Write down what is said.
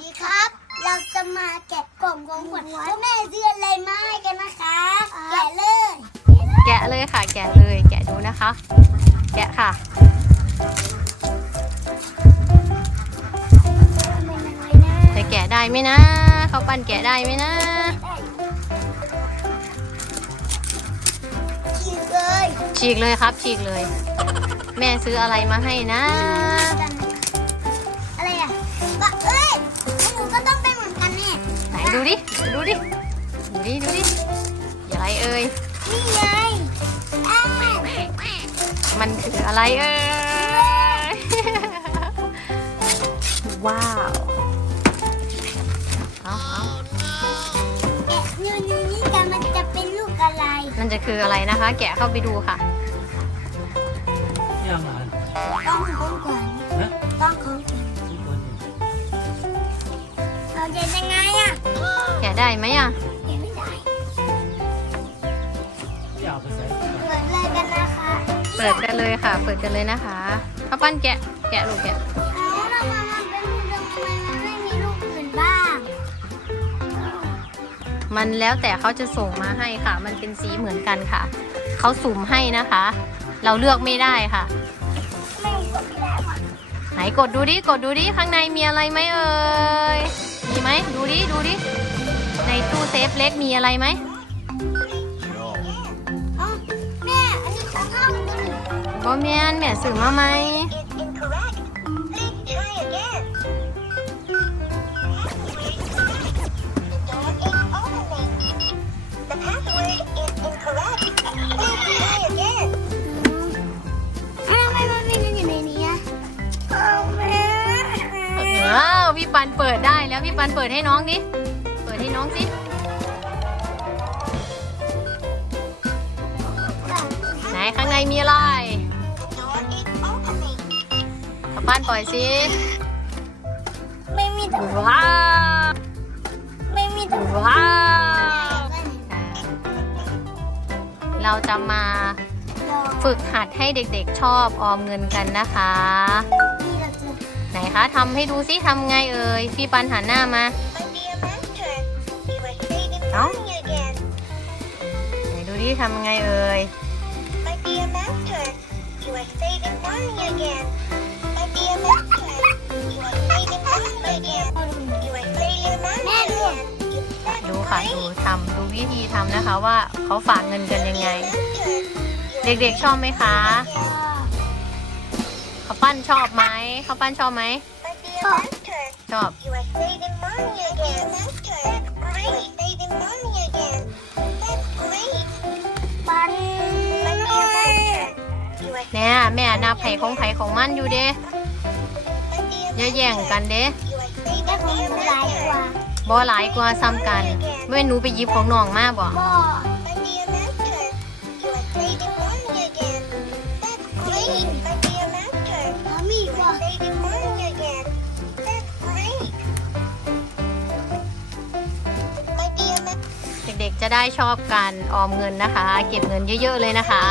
ดีครับ เราจะมาแกะกล่องของขวัญว่าแม่ซื้ออะไรมาให้กันนะคะ แกะเลย แกะเลยค่ะ แกะเลย แกะดูนะคะ แกะค่ะ จะแกะได้ไหมนะ เขาวปั้นแกะได้ไหมนะฉีกเลย ฉีกเลยครับ ฉีกเลย แม่ซื้ออะไรมาให้นะ ดูดิ ดูดิ ดูดิ ดูดิ อะไรเอ่ย นี่ไงอ้าวมันคืออะไรเอ่ย ว้าวเอาเอาแกะยู่ในนี้กันมันจะเป็นลูกอะไร มันจะคืออะไรนะคะ แกะเข้าไปดูค่ะยังอะต้องของขวัญนะต้องของขวัญนะ เราจะยังไง ได้ไหมอะแกะไม่ได้เอาไปใส่เปิดเลยกันนะคะเปิดกันเลยค่ะ เปิดกันเลยนะคะข้าวปั้นแกะแกะลูกแกะอ๋อทำไมมันเป็นลูดทำไมมันไม่มีลูกอื่นบ้าง มันแล้วแต่เขาจะส่งมาให้ค่ะ มันเป็นสีเหมือนกันค่ะ เขาสุ่มให้นะคะ เราเลือกไม่ได้ค่ะไม่กดไม่ได้ว่ะไหนกดดูดิ กดดูดิ ข้างในมีอะไรไหมเอ่ย มีไหม ดูดิ ดูดิ ในตู้เซฟเล็กมีอะไรไหมอ๋อแม่อันนี้ของเข้ามันดูดิบอแมนแม่สื่อมาไหม It's incorrect. Please try again. The password is incorrect. Please try again. ทำไมมันไม่ได้อยู่ในนี้อะเอาแม่ว้าวพี่ปันเปิดได้แล้วพี่ปันเปิดให้น้องดิเปิด ให้น้องสิไหนข้างในมีอะไร Door is opening. ข้าวปั้นปล่อยสิไม่มีแต่ว้าวไม่มีแต่ว้าวเราจะมาฝึกหัดให้เด็กๆชอบออมเงินกันนะคะนี่เราจะไหนคะทำให้ดูสิทำไงเอ่ยพี่ปันหันหน้ามา are saving Áo. money again. ไหนดูดิทำไงเอ่ย My dear master, you are saving money again. My dear master, you are saving money again. You are saving money again. You ดูค่ะดูทำดูวิธีทำนะคะว่าเขาฝากเงินกันยังไง เด็กๆชอบไหมคะเขาปั้นชอบไหมเขาปั้นชอบไหม My dear master, ชอบ you are saving money again. เนี่ยแม่นาไผ่ของไผ่ของมันอยู่เด้อย่าแย่งกันเด้บ่หลายกว่าซ้ำกันเมื่อหนูไปยิบของน้องมาบ่เด็กๆจะได้ชอบการออมเงินนะคะ เก็บเงินเยอะๆเลยนะคะ